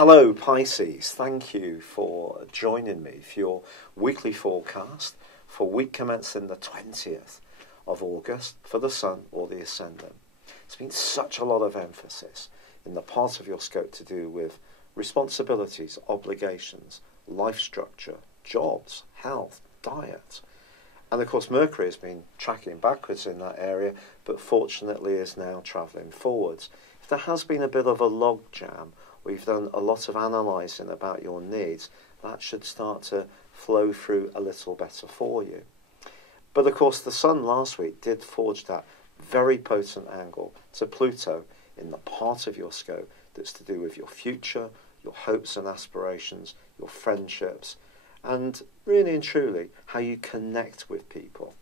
Hello Pisces, thank you for joining me for your weekly forecast for week commencing the 20th of August for the Sun or the Ascendant. It's been such a lot of emphasis in the part of your scope to do with responsibilities, obligations, life structure, jobs, health, diet. And of course Mercury has been tracking backwards in that area, but fortunately is now travelling forwards. If there has been a bit of a log jam, we've done a lot of analysing about your needs, that should start to flow through a little better for you. But of course the Sun last week did forge that very potent angle to Pluto in the part of your scope that's to do with your future, your hopes and aspirations, your friendships, and really and truly how you connect with people.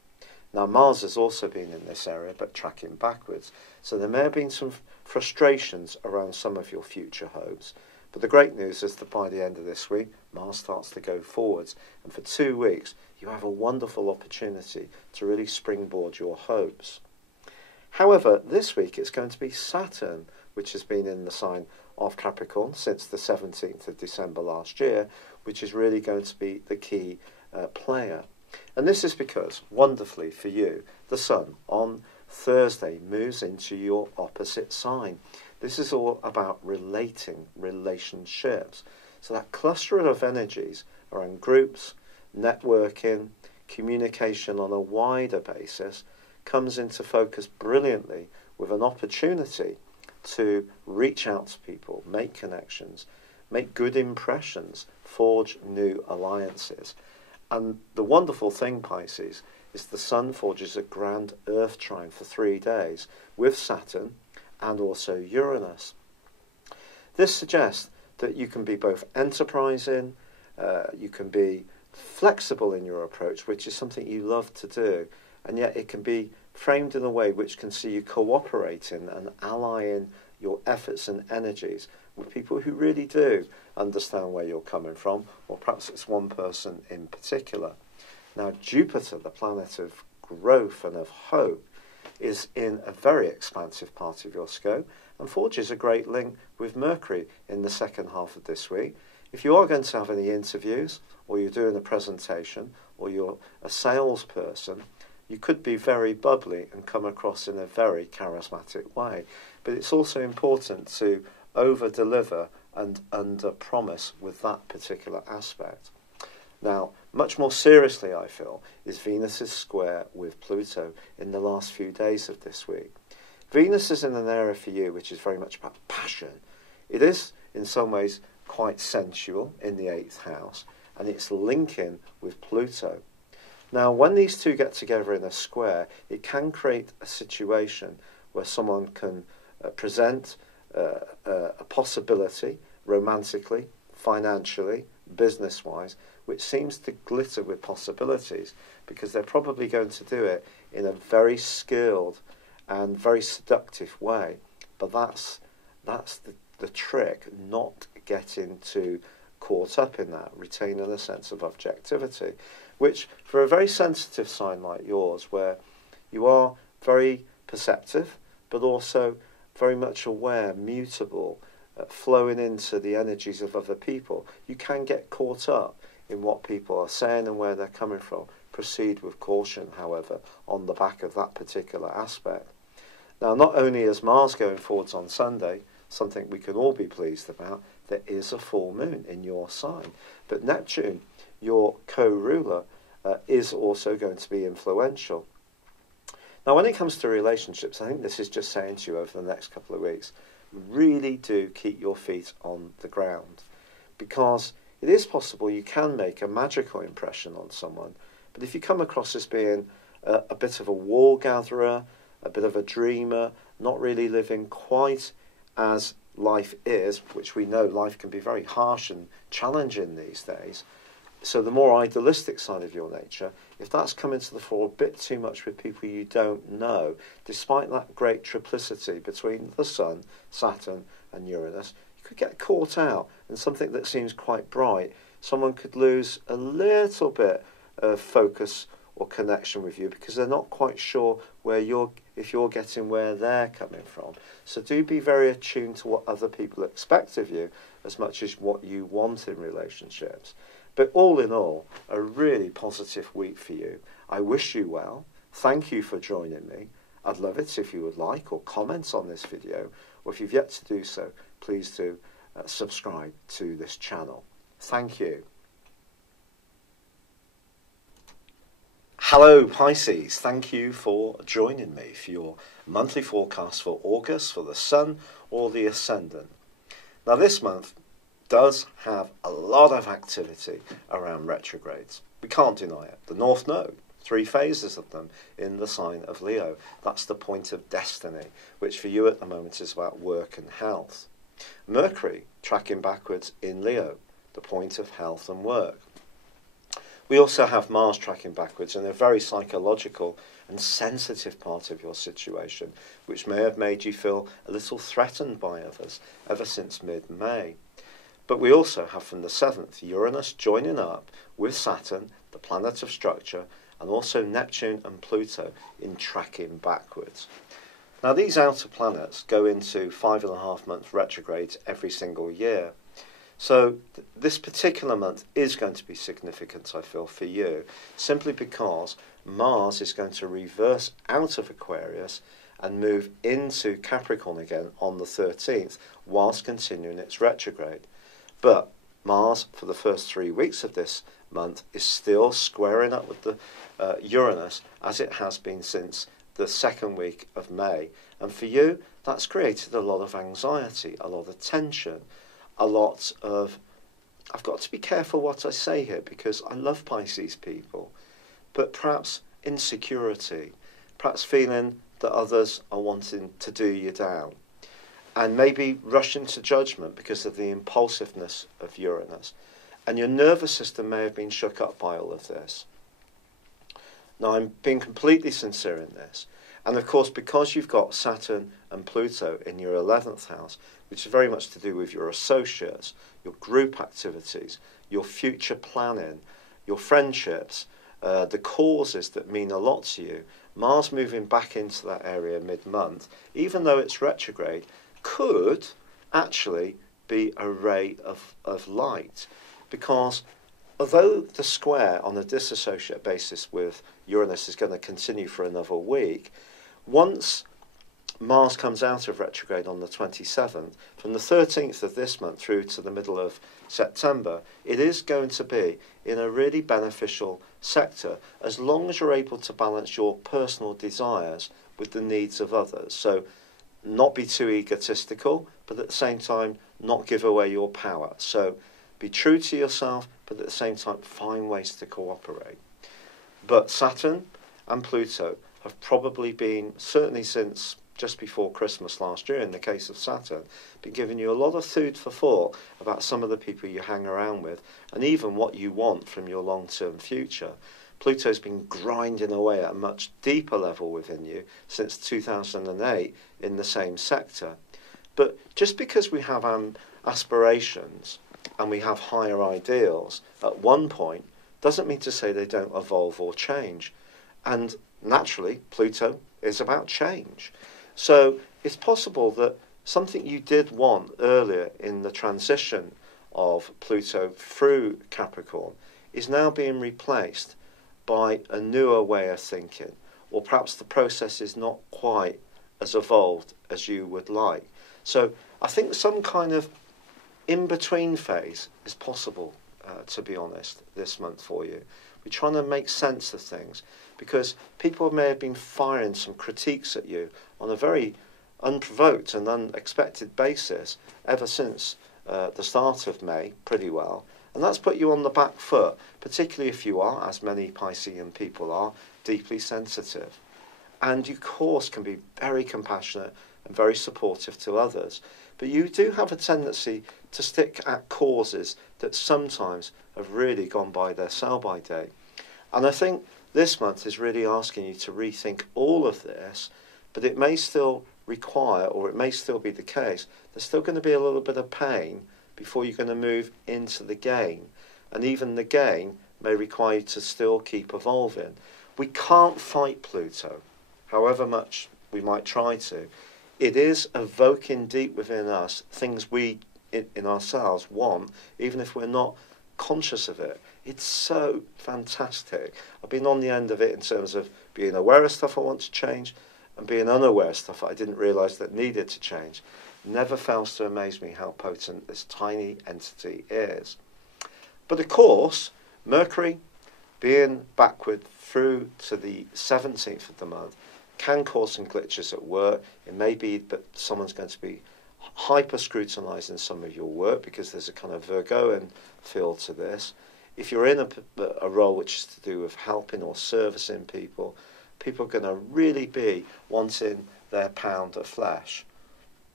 Now Mars has also been in this area but tracking backwards, so there may have been some frustrations around some of your future hopes, but the great news is that by the end of this week Mars starts to go forwards, and for 2 weeks you have a wonderful opportunity to really springboard your hopes. However, this week it's going to be Saturn, which has been in the sign of Capricorn since the 17th of December last year, which is really going to be the key player. And this is because, wonderfully for you, the Sun on Thursday moves into your opposite sign. This is all about relationships. So that cluster of energies around groups, networking, communication on a wider basis comes into focus brilliantly with an opportunity to reach out to people, make connections, make good impressions, forge new alliances. And the wonderful thing, Pisces, is the Sun forges a grand Earth trine for 3 days with Saturn and also Uranus. This suggests that you can be both enterprising, you can be flexible in your approach, which is something you love to do, and yet it can be framed in a way which can see you cooperating and allying your efforts and energies with people who really do understand where you're coming from, or perhaps it's one person in particular. Now Jupiter, the planet of growth and of hope, is in a very expansive part of your scope and forges a great link with Mercury in the second half of this week. If you are going to have any interviews, or you're doing a presentation, or you're a salesperson, you could be very bubbly and come across in a very charismatic way. But it's also important to over-deliver and under-promise with that particular aspect. Now, much more seriously, I feel, is Venus's square with Pluto in the last few days of this week. Venus is in an area for you which is very much about passion. It is, in some ways, quite sensual in the 8th house, and it's linking with Pluto. Now, when these two get together in a square, it can create a situation where someone can present a possibility romantically, financially, business-wise, which seems to glitter with possibilities because they're probably going to do it in a very skilled and very seductive way. But that's the trick, not getting too caught up in that, retaining a sense of objectivity, which for a very sensitive sign like yours, where you are very perceptive, but also very much aware, mutable, flowing into the energies of other people, you can get caught up in what people are saying and where they're coming from. Proceed with caution, however, on the back of that particular aspect. Now, not only is Mars going forwards on Sunday, something we can all be pleased about, there is a full moon in your sign, but Neptune, your co-ruler, is also going to be influential. Now, when it comes to relationships, I think this is just saying to you over the next couple of weeks, really do keep your feet on the ground, because it is possible you can make a magical impression on someone, but if you come across as being a bit of a wall gatherer, a bit of a dreamer, not really living quite as life is, which we know life can be very harsh and challenging these days, so the more idealistic side of your nature, if that's coming to the fore a bit too much with people you don't know, despite that great triplicity between the Sun, Saturn and Uranus, you could get caught out in something that seems quite bright. Someone could lose a little bit of focus or connection with you because they're not quite sure where you're if you're getting where they're coming from. So do be very attuned to what other people expect of you as much as what you want in relationships. But all in all, a really positive week for you. I wish you well. Thank you for joining me. I'd love it if you would like or comment on this video, or if you've yet to do so, please do subscribe to this channel. Thank you. Hello Pisces, thank you for joining me for your monthly forecast for August for the Sun or the Ascendant. Now this month does have a lot of activity around retrogrades. We can't deny it. The North Node, 3 phases of them in the sign of Leo. That's the point of destiny, which for you at the moment is about work and health. Mercury, tracking backwards in Leo, the point of health and work. We also have Mars tracking backwards in a very psychological and sensitive part of your situation, which may have made you feel a little threatened by others ever since mid-May. But we also have from the 7th Uranus joining up with Saturn, the planet of structure, and also Neptune and Pluto in tracking backwards. Now these outer planets go into 5.5-month retrogrades every single year. So this particular month is going to be significant, I feel, for you, simply because Mars is going to reverse out of Aquarius and move into Capricorn again on the 13th, whilst continuing its retrograde. But Mars, for the first 3 weeks of this month, is still squaring up with the Uranus, as it has been since the 2nd week of May. And for you, that's created a lot of anxiety, a lot of tension, a lot of, I've got to be careful what I say here because I love Pisces people, but perhaps insecurity, perhaps feeling that others are wanting to do you down, and maybe rushing to judgment because of the impulsiveness of Uranus. And your nervous system may have been shook up by all of this. Now, I'm being completely sincere in this. And of course, because you've got Saturn and Pluto in your 11th house, which is very much to do with your associates, your group activities, your future planning, your friendships, the causes that mean a lot to you, Mars moving back into that area mid-month, even though it's retrograde, could actually be a ray of light. Because although the square on a disassociate basis with Uranus is going to continue for another week, once Mars comes out of retrograde on the 27th, from the 13th of this month through to the middle of September, it is going to be in a really beneficial sector as long as you're able to balance your personal desires with the needs of others. So not be too egotistical, but at the same time not give away your power. So be true to yourself, but at the same time find ways to cooperate. But Saturn and Pluto have probably been, certainly since just before Christmas last year, in the case of Saturn, been giving you a lot of food for thought about some of the people you hang around with, and even what you want from your long-term future. Pluto's been grinding away at a much deeper level within you since 2008 in the same sector. But just because we have aspirations and we have higher ideals at one point, doesn't mean to say they don't evolve or change. And naturally, Pluto is about change. So it's possible that something you did want earlier in the transition of Pluto through Capricorn is now being replaced by a newer way of thinking, or perhaps the process is not quite as evolved as you would like. So I think some kind of in-between phase is possible, to be honest, this month for you. We're trying to make sense of things because people may have been firing some critiques at you on a very unprovoked and unexpected basis ever since the start of May, pretty well. And that's put you on the back foot, particularly if you are, as many Piscean people are, deeply sensitive. And you, of course, can be very compassionate and very supportive to others. But you do have a tendency to stick at causes that sometimes have really gone by their sell-by date. And I think this month is really asking you to rethink all of this, but it may still require, or it may still be the case, there's still going to be a little bit of pain before you're going to move into the gain. And even the gain may require you to still keep evolving. We can't fight Pluto, however much we might try to, it is evoking deep within us things we in ourselves want, even if we're not conscious of it. It's so fantastic. I've been on the end of it in terms of being aware of stuff I want to change and being unaware of stuff I didn't realise that needed to change. Never fails to amaze me how potent this tiny entity is. But of course, Mercury being backward through to the 17th of the month can cause some glitches at work. It may be that someone's going to be hyper-scrutinising some of your work because there's a kind of Virgoan feel to this. If you're in a role which is to do with helping or servicing people, people are going to really be wanting their pound of flesh.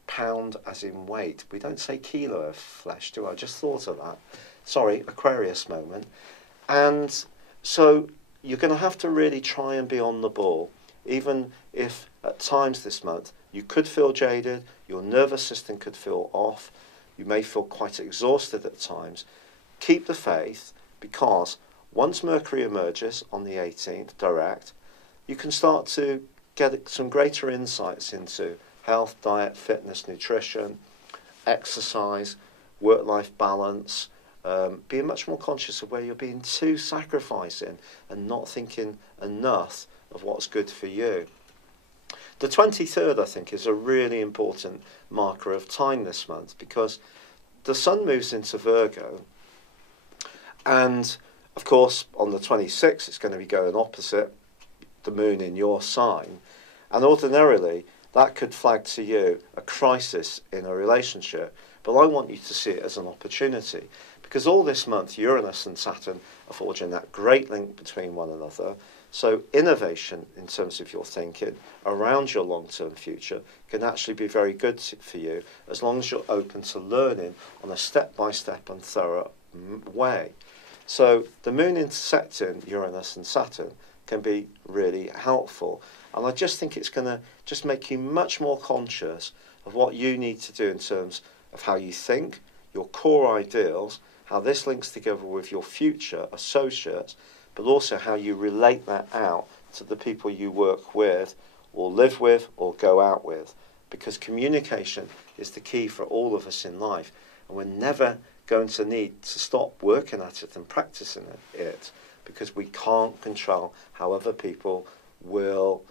Pound as in weight. We don't say kilo of flesh, do I? I just thought of that. Sorry, Aquarius moment. And so you're going to have to really try and be on the ball, even if at times this month you could feel jaded, your nervous system could feel off, you may feel quite exhausted at times. Keep the faith, because once Mercury emerges on the 18th direct, you can start to get some greater insights into health, diet, fitness, nutrition, exercise, work-life balance, being much more conscious of where you're being too sacrificing and not thinking enough of what's good for you. The 23rd, I think, is a really important marker of time this month, because the Sun moves into Virgo, and of course on the 26th it's going to be going opposite the Moon in your sign, and ordinarily that could flag to you a crisis in a relationship, but I want you to see it as an opportunity, because all this month Uranus and Saturn are forging that great link between one another. So innovation in terms of your thinking around your long-term future can actually be very good for you, as long as you're open to learning on a step-by-step and thorough way. So the Moon intersecting Uranus and Saturn can be really helpful. And I just think it's going to just make you much more conscious of what you need to do in terms of how you think, your core ideals, how this links together with your future associates, but also how you relate that out to the people you work with or live with or go out with. Because communication is the key for all of us in life, and we're never going to need to stop working at it and practicing it, because we can't control how other people will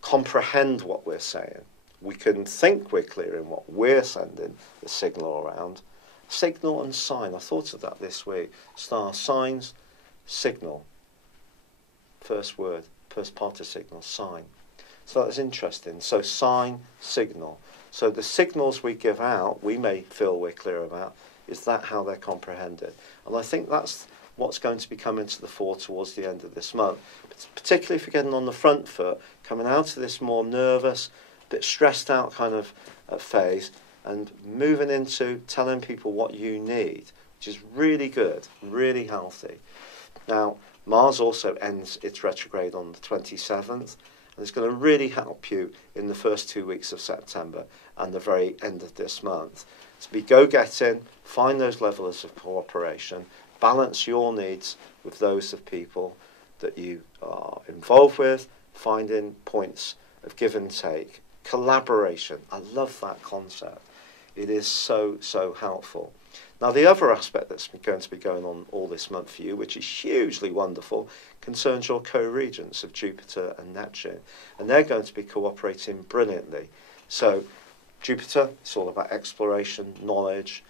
comprehend what we're saying. We can think we're clear in what we're sending the signal around. Signal and sign. I thought of that this week. Star signs, signal. First word, first part of signal, sign. So that's interesting. So sign, signal. So the signals we give out, we may feel we're clear about, is that how they're comprehended? And I think that's what's going to be coming to the fore towards the end of this month. Particularly if you're getting on the front foot, coming out of this more nervous, bit stressed out kind of phase, and moving into telling people what you need, which is really good, really healthy. Now, Mars also ends its retrograde on the 27th, and it's going to really help you in the first 2 weeks of September and the very end of this month. To be go-getting, find those levels of cooperation, balance your needs with those of people that you are involved with, finding points of give and take, collaboration. I love that concept. It is so, so helpful. Now, the other aspect that's going to be going on all this month for you, which is hugely wonderful, concerns your co-regents of Jupiter and Neptune. And they're going to be cooperating brilliantly. So, Jupiter, it's all about exploration, knowledge,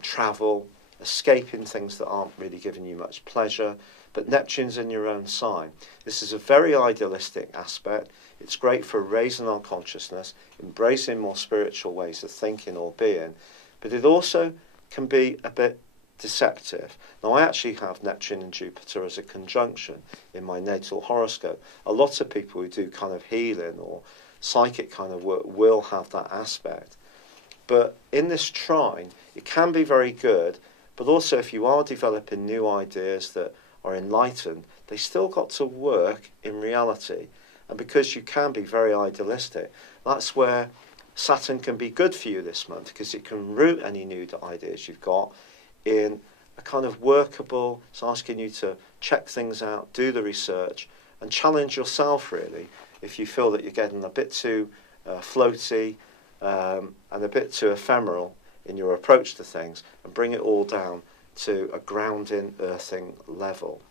travel, escaping things that aren't really giving you much pleasure. But Neptune's in your own sign. This is a very idealistic aspect. It's great for raising our consciousness, embracing more spiritual ways of thinking or being. But it also can be a bit deceptive. Now, I actually have Neptune and Jupiter as a conjunction in my natal horoscope. A lot of people who do kind of healing or psychic kind of work will have that aspect. But in this trine, it can be very good, but also if you are developing new ideas that are enlightened, they still got to work in reality. And because you can be very idealistic, that's where Saturn can be good for you this month, because it can root any new ideas you've got in a kind of workable, it's asking you to check things out, do the research, and challenge yourself really if you feel that you're getting a bit too floaty and a bit too ephemeral in your approach to things, and bring it all down to a grounding, earthing level.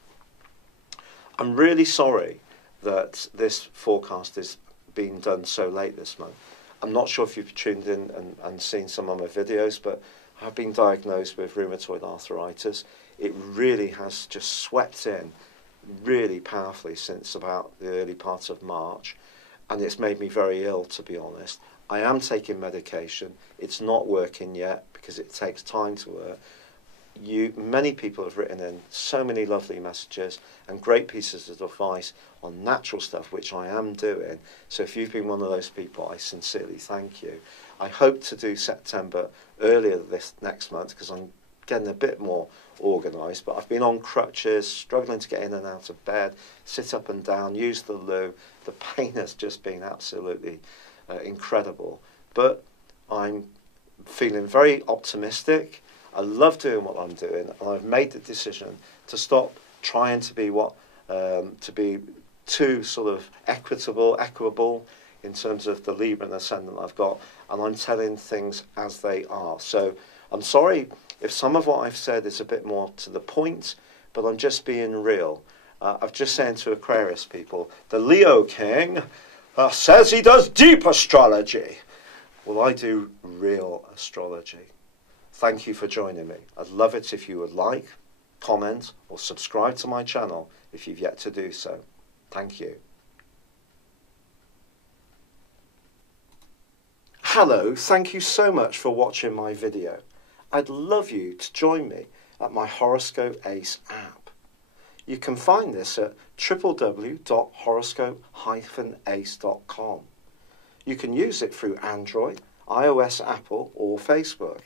I'm really sorry that this forecast is being done so late this month. I'm not sure if you've tuned in and seen some of my videos, but I've been diagnosed with rheumatoid arthritis. It really has just swept in really powerfully since about the early part of March, and it's made me very ill, to be honest. I am taking medication. It's not working yet because it takes time to work. Many people have written in so many lovely messages and great pieces of advice on natural stuff, which I am doing. So if you've been one of those people, I sincerely thank you. I hope to do September earlier this next month because I'm getting a bit more organised, but I've been on crutches, struggling to get in and out of bed, sit up and down, use the loo. The pain has just been absolutely incredible, but I'm feeling very optimistic. I love doing what I'm doing, and I've made the decision to stop trying to be too sort of equable in terms of the Libra and ascendant I've got, and I'm telling things as they are. So I'm sorry if some of what I've said is a bit more to the point, but I'm just being real. I've just saying to Aquarius people, the Leo King says he does deep astrology. Well, I do real astrology. Thank you for joining me. I'd love it if you would like, comment, or subscribe to my channel if you've yet to do so. Thank you. Hello, thank you so much for watching my video. I'd love you to join me at my Horoscope Ace app. You can find this at www.horoscope-ace.com. You can use it through Android, iOS, Apple, or Facebook.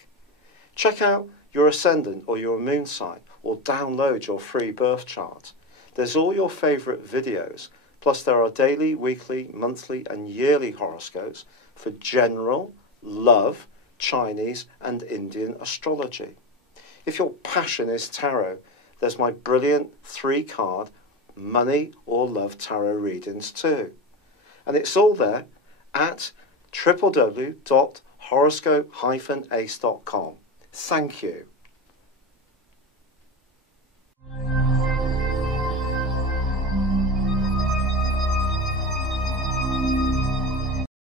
Check out your ascendant or your moon sign, or download your free birth chart. There's all your favourite videos, plus there are daily, weekly, monthly and yearly horoscopes for general, love, Chinese and Indian astrology. If your passion is tarot, there's my brilliant 3-card money or love tarot readings too. And it's all there at www.horoscope-ace.com. Thank you.